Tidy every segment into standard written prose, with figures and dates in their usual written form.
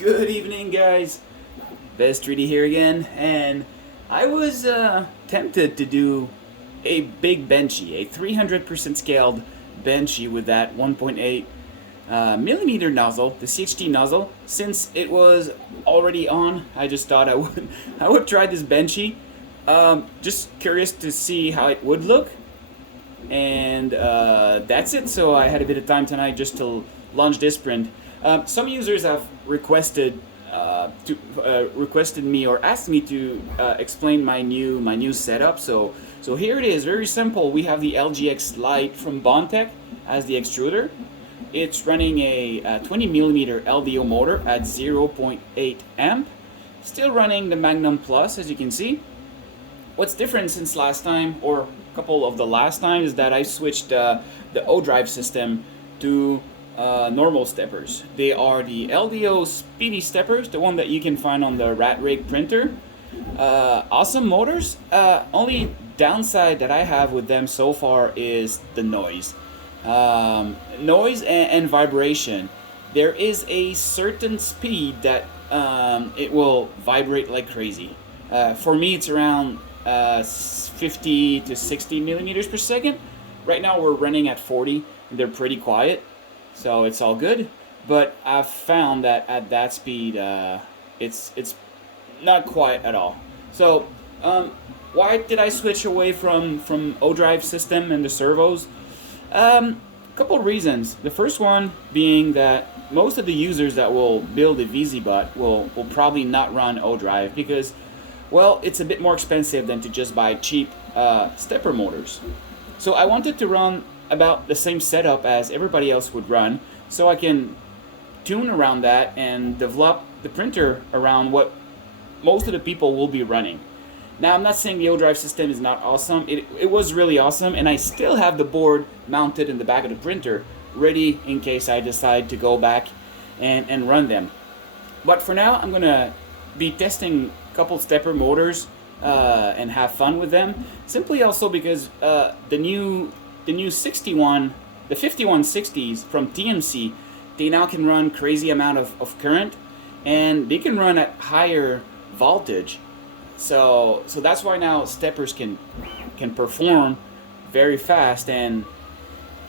Good evening, guys. Best 3D here again, and I was tempted to do a big benchy, a 300% scaled benchy with that 1.8 millimeter nozzle, the CHT nozzle. Since it was already on, I just thought I would try this benchy. Just curious to see how it would look, and that's it. So I had a bit of time tonight just to launch this print. Some users have requested me or asked me to explain my new setup. So here it is, very simple. We have the LGX Lite from Bondtech as the extruder. It's running a 20 millimeter LDO motor at 0.8 amp. Still running the Magnum Plus, as you can see. What's different since last time, or a couple of the last times, is that I switched the O-drive system to normal steppers. They are the LDO Speedy steppers, the one that you can find on the Rat Rig printer. Awesome motors. Only downside that I have with them so far is the noise. Noise and vibration. There is a certain speed that it will vibrate like crazy. For me, it's around 50 to 60 millimeters per second. Right now we're running at 40 and they're pretty quiet, so it's all good. But I've found that at that speed it's not quiet at all. So why did I switch away from O-drive system and the servos? Couple of reasons. The first one being that most of the users that will build a VZBot will probably not run O-drive because, well, it's a bit more expensive than to just buy cheap stepper motors. So I wanted to run about the same setup as everybody else would run, so I can tune around that and develop the printer around what most of the people will be running. Now, I'm not saying the O-drive system is not awesome. It was really awesome, and I still have the board mounted in the back of the printer, ready in case I decide to go back and run them. But for now, I'm gonna be testing a couple stepper motors and have fun with them. Simply also because the new 61, the 5160s from TMC, they now can run crazy amount of current, and they can run at higher voltage. So that's why now steppers can perform very fast and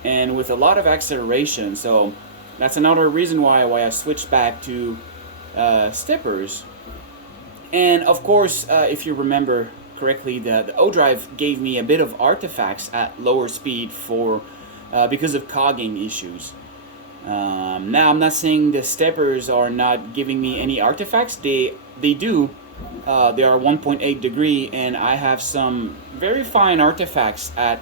with a lot of acceleration. So that's another reason why I switched back to steppers. And of course, if you remember correctly, the O-drive gave me a bit of artifacts at lower speed for because of cogging issues. Now I'm not saying the steppers are not giving me any artifacts. They do. They are 1.8 degree, and I have some very fine artifacts at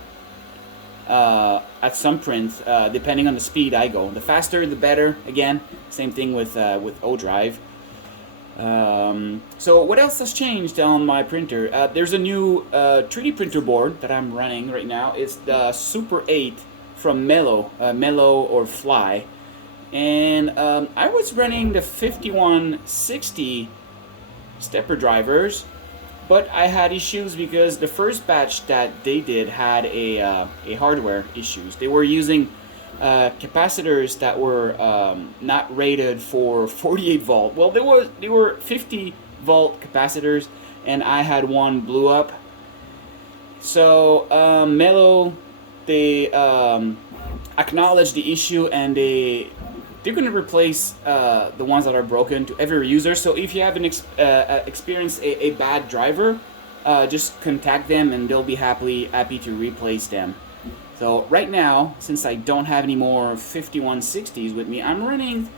some prints, depending on the speed I go. The faster, the better. Again, same thing with O-drive. So what else has changed on my printer? There's a new 3D printer board that I'm running right now. It's the Super 8 from Mellow or Fly, and I was running the 5160 stepper drivers, but I had issues because the first batch that they did had a hardware issues. They were using capacitors that were not rated for 48 volt. Well, they were 50 volt capacitors, and I had one blew up. So Mellow, they acknowledged the issue, and they're going to replace the ones that are broken to every user. So if you have experienced a bad driver, just contact them and they'll be happy to replace them. So right now, since I don't have any more 5160s with me, I'm running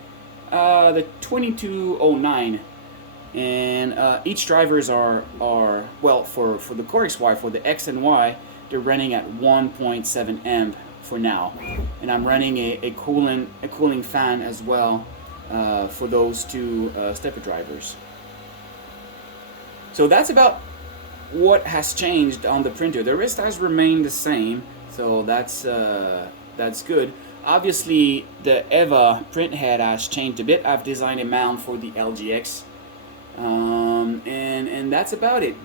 the 2209, and each drivers are well, for the Core XY, for the X and Y, they're running at 1.7 amp for now, and I'm running a cooling fan as well for those two stepper drivers. So that's about what has changed on the printer. The rest has remained the same, so that's good. Obviously, the EVA print head has changed a bit. I've designed a mount for the LGX, and that's about it.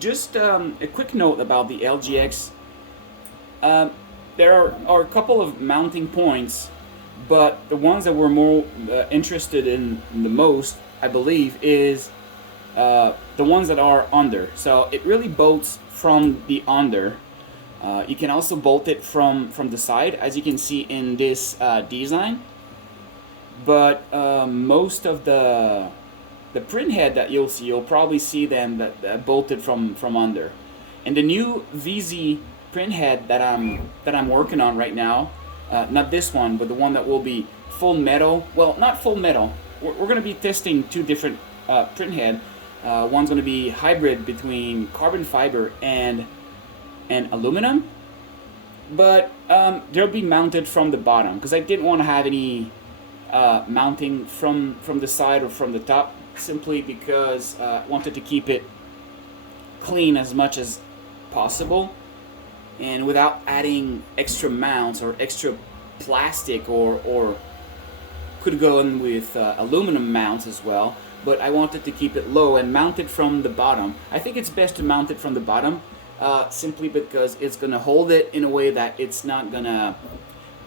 Just a quick note about the LGX. There are a couple of mounting points, but the ones that we're more interested in the most I believe, is the ones that are under. So it really bolts from the under. You can also bolt it from the side, as you can see in this design. But most of the print head that you'll see, you'll probably see them that bolted from under. And the new VZ print head that I'm working on right now, not this one, but the one that will be full metal. Well, not full metal. We're going to be testing two different print head. One's going to be hybrid between carbon fiber and aluminum, but they'll be mounted from the bottom because I didn't want to have any mounting from the side or from the top, simply because I wanted to keep it clean as much as possible and without adding extra mounts or extra plastic, or could go in with aluminum mounts as well, but I wanted to keep it low and mount it from the bottom. I think it's best to mount it from the bottom simply because it's going to hold it in a way that it's not going to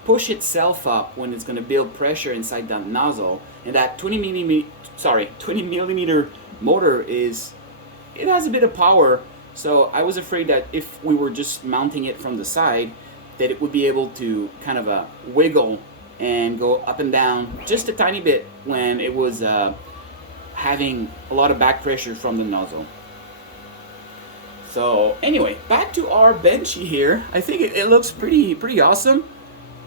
push itself up when it's going to build pressure inside that nozzle. And that 20 millimeter motor it has a bit of power, so I was afraid that if we were just mounting it from the side, that it would be able to kind of wiggle and go up and down just a tiny bit when it was having a lot of back pressure from the nozzle. So anyway, back to our benchy here. I think it looks pretty awesome.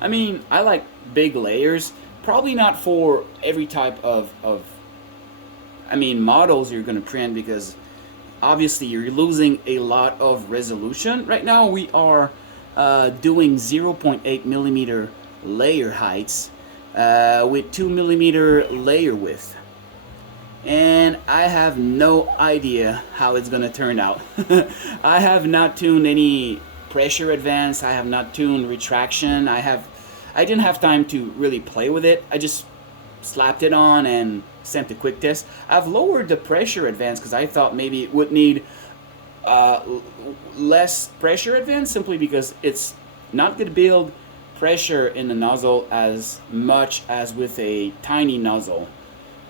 I mean, I like big layers. Probably not for every type of models you're going to print, because obviously you're losing a lot of resolution. Right now we are doing 0.8 millimeter layer heights with 2 millimeter layer width. And I have no idea how it's going to turn out. I have not tuned any pressure advance. I have not tuned retraction. I didn't have time to really play with it. I just slapped it on and sent a quick test. I've lowered the pressure advance because I thought maybe it would need less pressure advance, simply because it's not going to build pressure in the nozzle as much as with a tiny nozzle.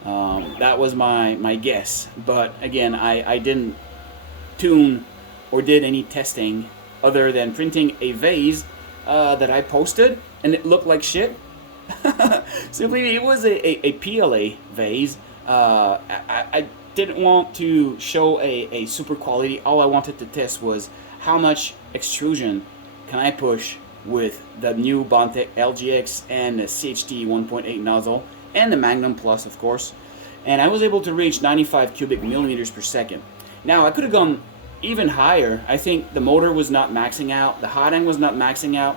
That was my guess, but again, I didn't tune or did any testing other than printing a vase that I posted, and it looked like shit. Simply, it was a PLA vase. I didn't want to show a super quality. All I wanted to test was how much extrusion can I push with the new Bondtech LGX and the CHT 1.8 nozzle and the Magnum Plus, of course. And I was able to reach 95 cubic millimeters per second. Now, I could have gone even higher. I think the motor was not maxing out, the hot end was not maxing out.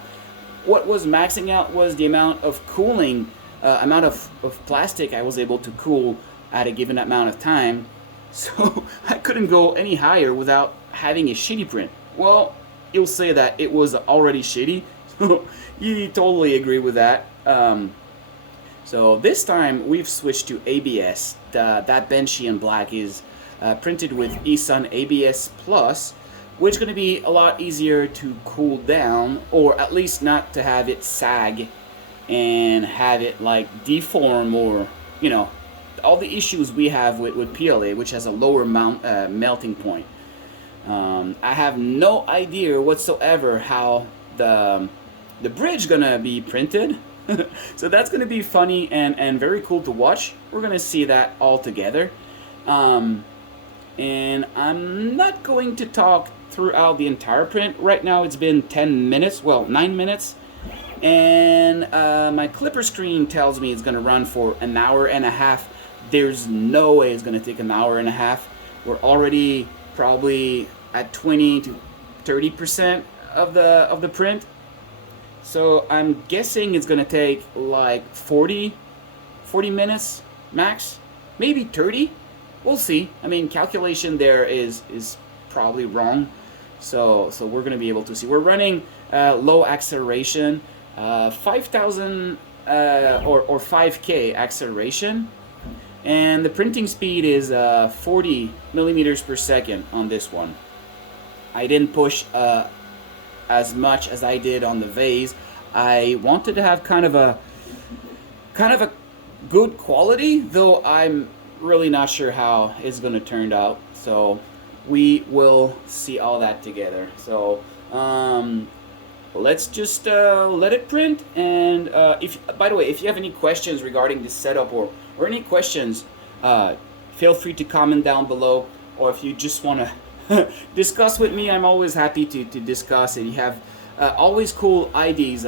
What was maxing out was the amount of cooling, amount of plastic I was able to cool at a given amount of time. So I couldn't go any higher without having a shitty print. Well, you'll say that it was already shitty, so you totally agree with that. So this time we've switched to ABS. That benchy in black is printed with eSun ABS Plus, which is going to be a lot easier to cool down, or at least not to have it sag and have it like deform, or all the issues we have with PLA, which has a lower melting point. I have no idea whatsoever how the bridge gonna be printed. So that's gonna be funny and very cool to watch. We're gonna see that all together. And I'm not going to talk throughout the entire print. Right now it's been 10 minutes, well, 9 minutes. And my clipper screen tells me it's gonna run for an hour and a half. There's no way it's gonna take an hour and a half. We're already probably at 20 to 30% of the print. So I'm guessing it's gonna take like 40 minutes max, maybe 30. We'll see. I mean, calculation there is probably wrong. So we're gonna be able to see. We're running low acceleration, 5,000 or 5K acceleration, and the printing speed is 40 millimeters per second on this one. I didn't push as much as I did on the vase. I wanted to have kind of a good quality, though I'm really not sure how it's gonna turn out. So we will see all that together. So let's just let it print. And if, by the way, if you have any questions regarding this setup, or any questions, uh, feel free to comment down below. Or if you just want to discuss with me, I'm always happy to discuss. And you have always cool ideas.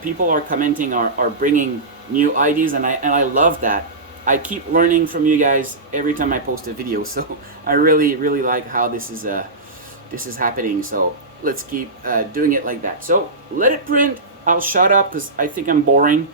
People are commenting, are bringing new ideas, and I love that. I keep learning from you guys every time I post a video. So I really like how this is happening. So let's keep doing it like that. So let it print. I'll shut up because I think I'm boring.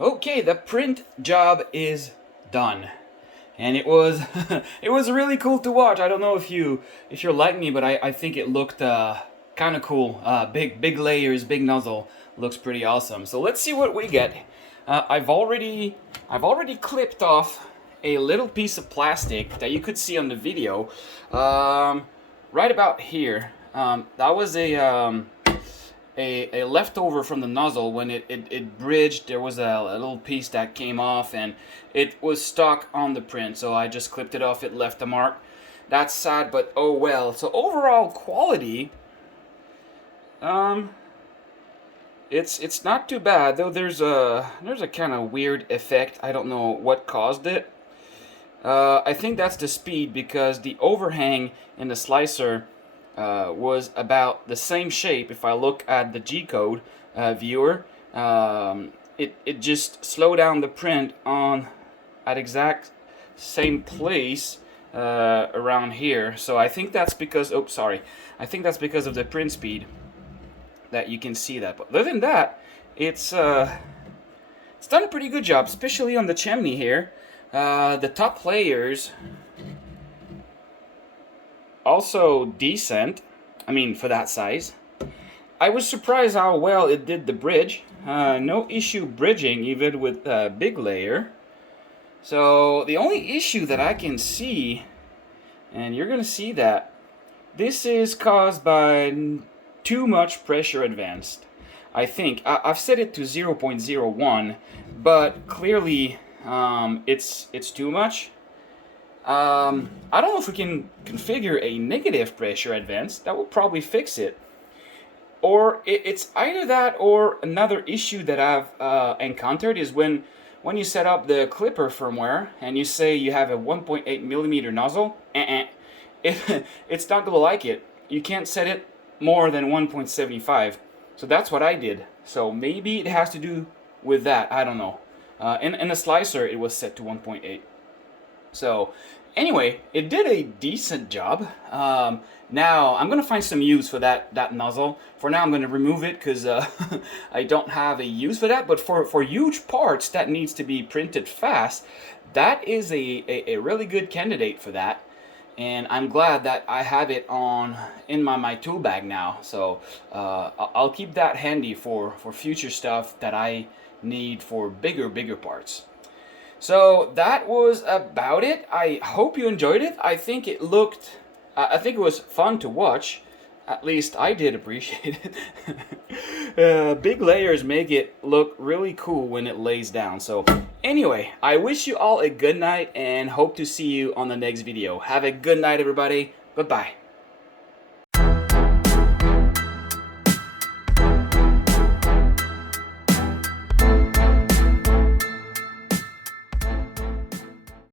Okay, the print job is done. And it was it was really cool to watch. I don't know if you're like me, but I think it looked kind of cool. Big layers, big nozzle, looks pretty awesome. So let's see what we get. I've already clipped off a little piece of plastic that you could see on the video, right about here. That was a leftover from the nozzle. When it bridged, there was a little piece that came off and it was stuck on the print, so I just clipped it off. It left a mark. That's sad, but oh well. So overall quality, it's not too bad, though there's a kind of weird effect. I don't know what caused it. I think that's the speed, because the overhang in the slicer was about the same shape. If I look at the G-code viewer, it just slowed down the print on at exact same place around here. So I think that's because, oh sorry, I think that's because of the print speed that you can see that. But other than that, it's done a pretty good job, especially on the chimney here. The top layers also decent. I mean, for that size. I was surprised how well it did the bridge. No issue bridging, even with a big layer. So the only issue that I can see, and you're gonna see that, this is caused by too much pressure advanced. I think I've set it to 0.01, but clearly it's too much. I don't know if we can configure a negative pressure advance. That would probably fix it. Or it's either that, or another issue that I've encountered is when you set up the clipper firmware and you say you have a 1.8 millimeter nozzle, it's not gonna like it. You can't set it more than 1.75. So that's what I did. So maybe it has to do with that. I don't know. In the slicer, it was set to 1.8. So anyway, it did a decent job. Now I'm gonna find some use for that nozzle. For now, I'm gonna remove it because I don't have a use for that. But for huge parts that needs to be printed fast, that is a really good candidate for that. And I'm glad that I have it in my tool bag now. So I'll keep that handy for future stuff that I need for bigger parts. So that was about it. I hope you enjoyed it. I think it was fun to watch. At least I did appreciate it. Big layers make it look really cool when it lays down. So anyway, I wish you all a good night and hope to see you on the next video. Have a good night, everybody. Goodbye.